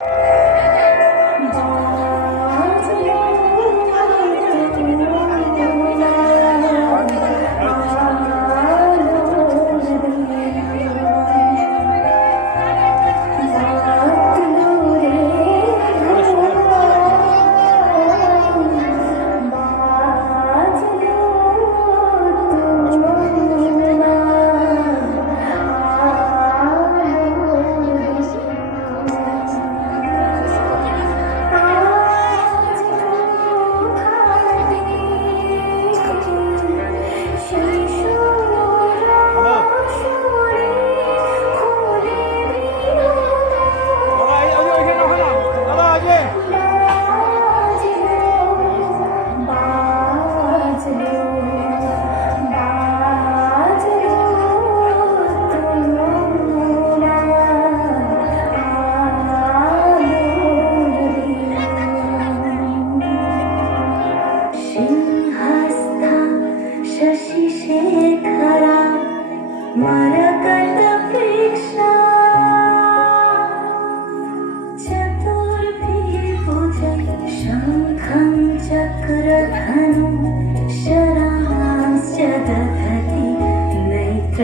you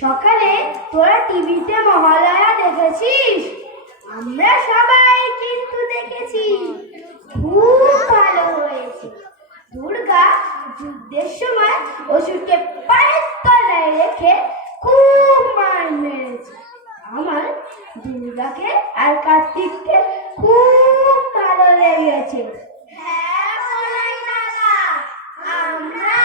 সকালে তোরা টিভিতে মহালয়া দেখেছিস? আমরা সবাই কিন্তু দেখেছি। খুব ভালো হয়েছে। দুর্গা যুদ্ধের সময় অসুরকে পায়ের তলায় রেখে খুব মার মেরেছে। আমার দুর্গাকে আর কার্তিককে খুব ভালো লেগেছে। হ্যাঁ আমরা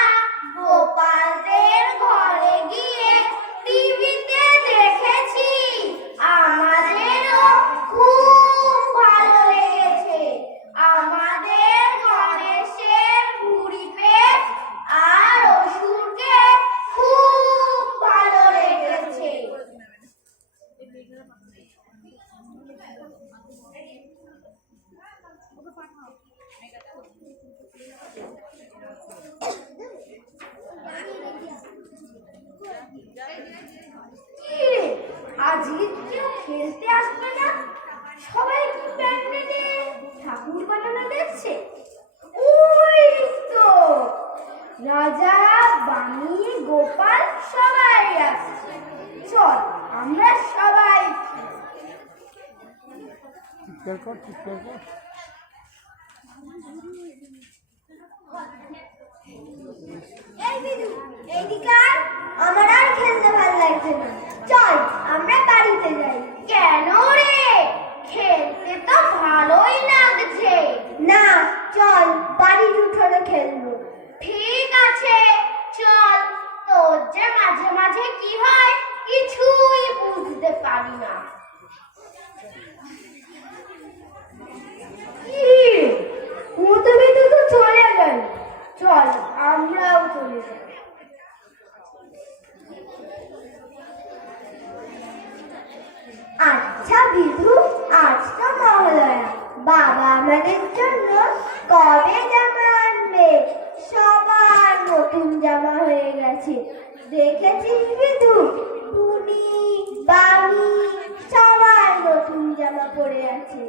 রাজা বানিয়ে গোপাল সবাই আসছে চল আমরা সবাই এই বিদু এইদিকে আমার আর খেলতে ভালো লাগছে না। মাঝে মাঝে কি হয় কিছুই বুঝতে পারি না। আচ্ছা বিধু আজ তো মহালয়া। বাবা আমাদের জন্য কবে জামা আনবে সবার নতুন জামা হয়ে গেছে। দেখেছিস বিদু টুনি বামি সবাই নতুন জামা পরে আছে।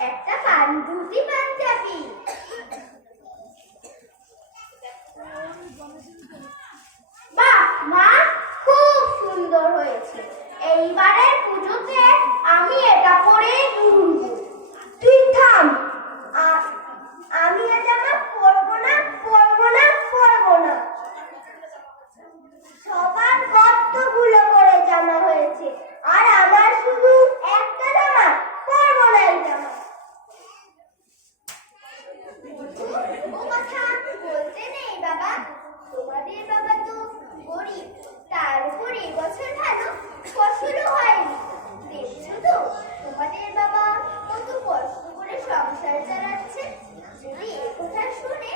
একটা কান দুটি পাঞ্জাবি গরিব তার উপর এবছর ভালো ফসলও হয়নি। দেখছ তো তোমাদের বাবা কত কষ্ট করে সংসার চালাচ্ছে। যদি কথা শুনে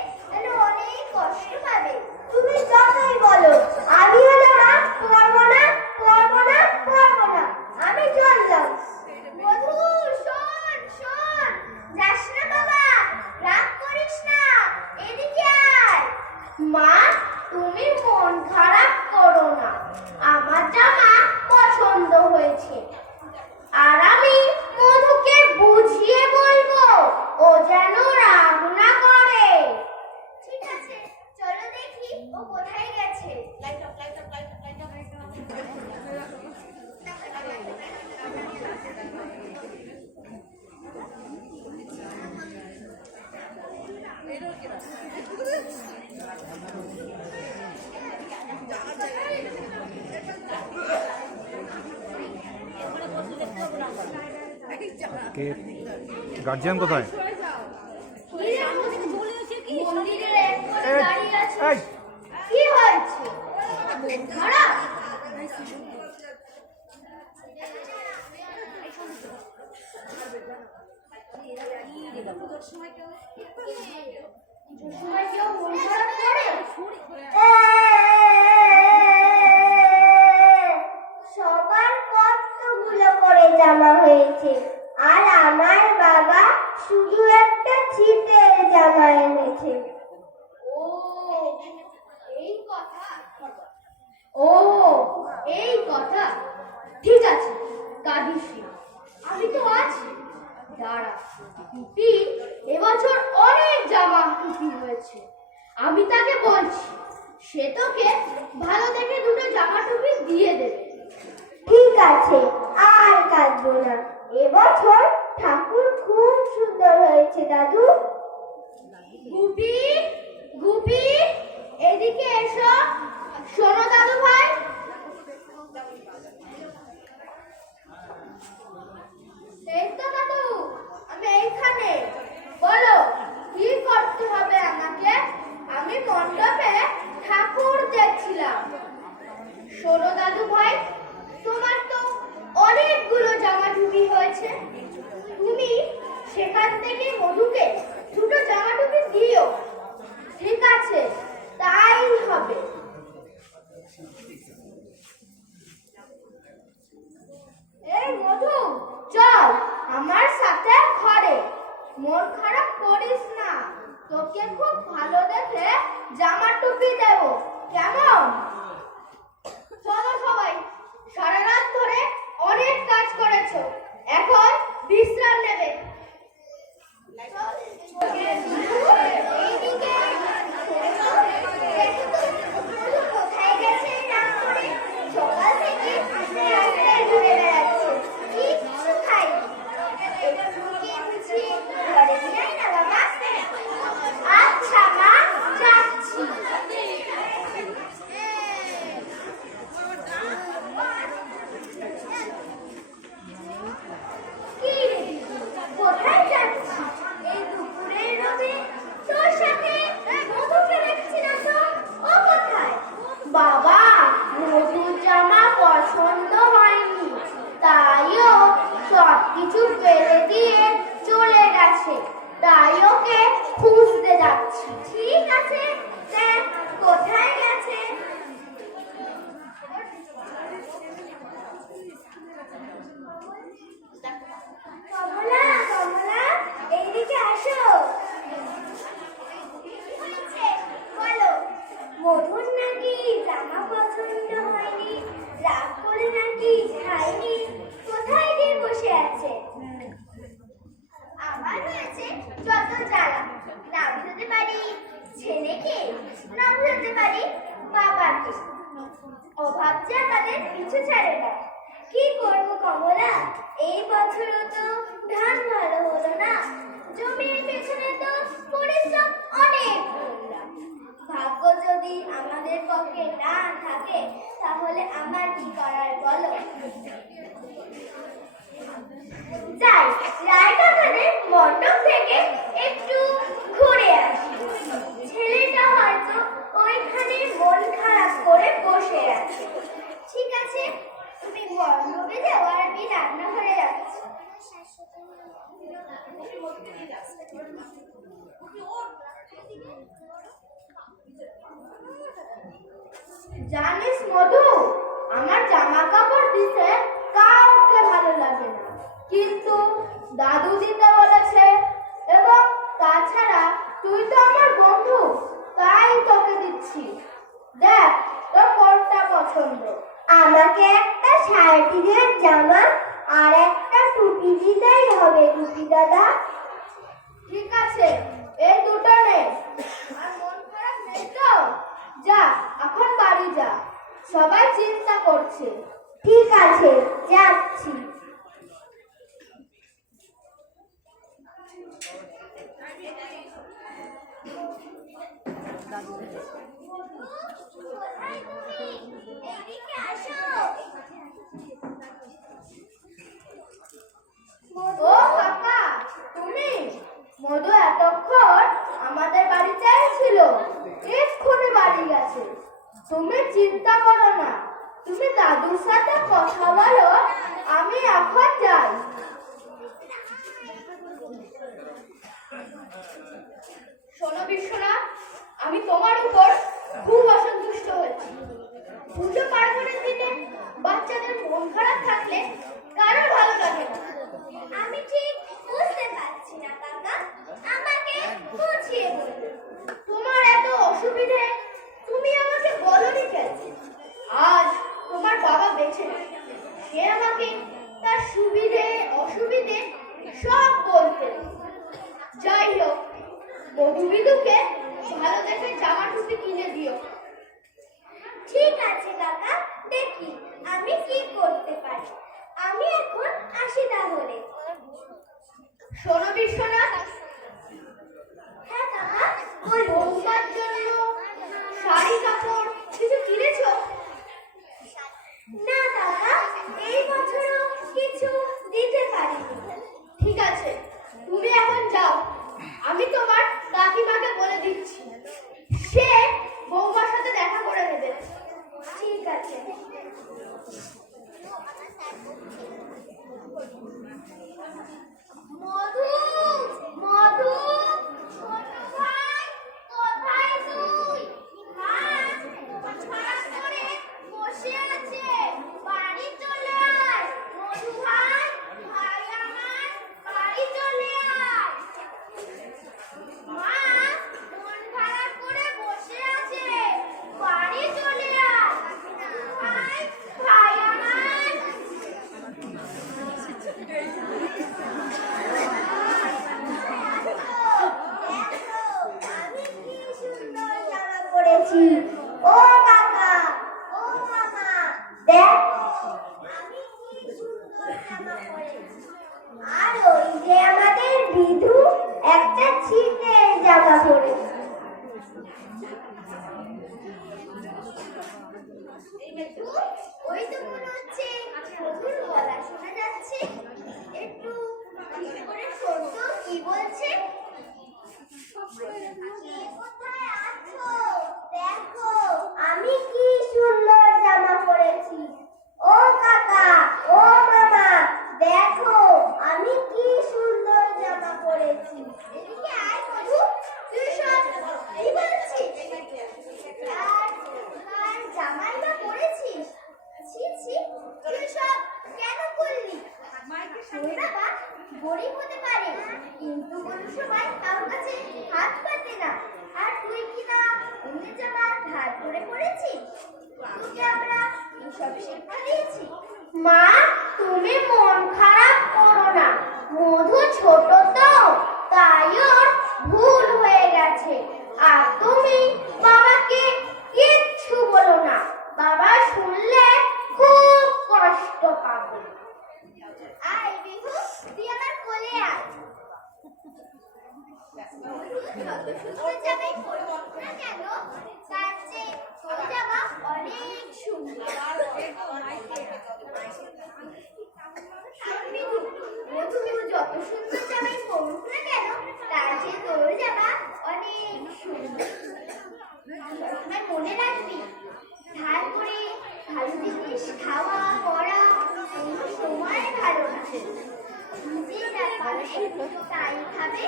গার্জিয়ান কোথায়? মন্দিরে এই, দাঁড়িয়ে আছে এই কি হয়েছে? খারাপ সময় কেউ মন খারাপ করে? সবার কতগুলো করে জামা হয়েছে আর আমার বাবা শুধু একটা ছিটের জামা এনেছে ও এই কথা ও এই কথা। ঠিক আছে কাঁদিস। আমি তো আছি। দাঁড়া টুপি এবছর অনেক জামা টুপি হয়েছে। আমি তাকে বলছি সে তোকে ভালো দেখে দুটো জামা টুপি দিয়ে দেবে। ঠিক আছে আর কাঁদবো না। এবছর ঠাকুর খুব সুন্দর হয়েছে দাদু। গুপি গুপি এদিকে এসো। শোনো দাদু ভাই। এই তো দাদু, আমি এইখানে। বলো, কি করতে হবে আমাকে? আমি মণ্ডপে ঠাকুর দেখছিলাম। শোনো দাদু ভাই, তোমার তো অনেকগুলো জামা টুপি হয়েছে। তুমি সেখান থেকে মধুকে দুটো জামা টুপি দিও। ঠিক আছে, তাই হবে। মধু, চল আমার সাথে ঘরে। মন খারাপ করিস না, তোকে খুব ভালো দেখে জামা টুপি দেবো। কেমন? চলো সবাই, সারা রাত ধরে অনেক কাজ করেছ, এখন বিশ্রাম নেবে কোথায় গেছে রাত করে সকাল থেকে রাস্তায় ঘুরে বেড়াচ্ছে কিচ্ছু খাইনি একটু কি বুঝি ঘরে নিয়ে আয় না বাবা আচ্ছা মা যাচ্ছি কি রে দিদি, কোথায় যাচ্ছিস? এই দুপুরের রোদে তোর সাথে মধুকে দেখছি না তো। ও কোথায়? বাবা মধুর জামা পছন্দ হয়নি তাইও সব কিছু ফেলে দিয়ে চলে গেছে তাই ওকে খুঁজতে যাচ্ছি ঠিক আছে দেখ কোথায় গেছে কমলা কমলা এইদিকে আসো বলো মধুর নাকি জামা পছন্দ হয়নি রাগ করে নাকি খায়নি কোথায় গিয়ে বসে আছে আমার হয়েছে জ্বালা। না বুঝতে পারি ছেলেকে, না বুঝতে পারি বাবাকে। অভাব যে আমাদের পিছু ছাড়ে না। কি করব কমলা? এই বছরও তো ধান ভালো হলো না। জমির পেছনে তো পরিশ্রম অনেক ভাগ্য যদি আমাদের পক্ষে না থাকে, তাহলে আমার কি করার বলো? যাই রায়কাখানের মণ্ডপ থেকে একটু ঘুরে আসি। ছেলেটা হয়তো ওইখানে মন খারাপ করে বসে আছে। ঠিক আছে, তুমি মণ্ডপে যাও, আর আমি রান্নাঘরে যাচ্ছি। জানিস মধু, আমার জামা কাপড় দিতে কাউকে ভালো লাগে না। কিন্তু দাদু দিতে বলেছে, এবং তাছাড়া তুই তো আমার বন্ধু, তাই তোকে দিচ্ছি। দেখ, তোর কোনটা পছন্দ? আমাকে একটা শার্টিনের জামা আর একটা টুপি দিতেই হবে, টুপি দাদা। ঠিক আছে। শোনো বিশ্বনাথ আমি তোমার উপর খুব অসন্তুষ্ট হয়েছি। পুজো পার্বণের দিনে বাচ্চাদের মন খারাপ থাকলে কারোর ভালো লাগে না। আমি ঠিক বুঝতে পারছি না কাকা। আমাকে বুঝিয়ে তোমার এত অসুবিধে তুমি আমাকে বলনি কেন? আজ তোমার বাবা বেঁচে সে আমাকে তার সুবিধে অসুবিধে সব বলতে যাই হোক মধুবিদুকে ভালো দেখে জামা টুপি কিনে দিও। ঠিক আছে কাকা দেখি আমি কি করতে পারি। আমি এখন আসি তাহলে। শোনো বিশ্বনাথ। হ্যাঁ কাকা ওই বৌমার জন্য শাড়ি কাপড় কিছু কিনেছো? না কাকা এই বছরও কিছু দিতে পারিনি। ঠিক আছে তুমি এখন যাও। আমি তোমার কাকিমাকে বলে দিচ্ছি। সে বৌমার সাথে দেখা করে নেবে। ঠিক আছে। না নিজে যা পারে তাই খাবে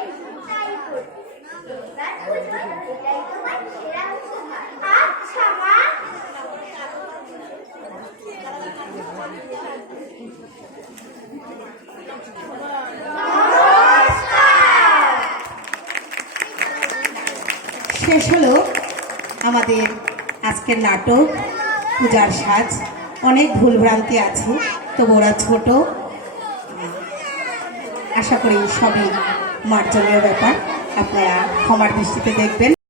তাই করবে এবার বুঝবে এটাই তোমার সেরা উপহার আচ্ছা মা শেষ হলো আমাদের আজকের নাটক, পূজার সাজ। অনেক ভুলভ্রান্তি আছে, তবু ওরা ছোট। আশা করি সবই মার্জনীয় ব্যাপার। আপনারা ক্ষমার দৃষ্টিতে দেখবেন।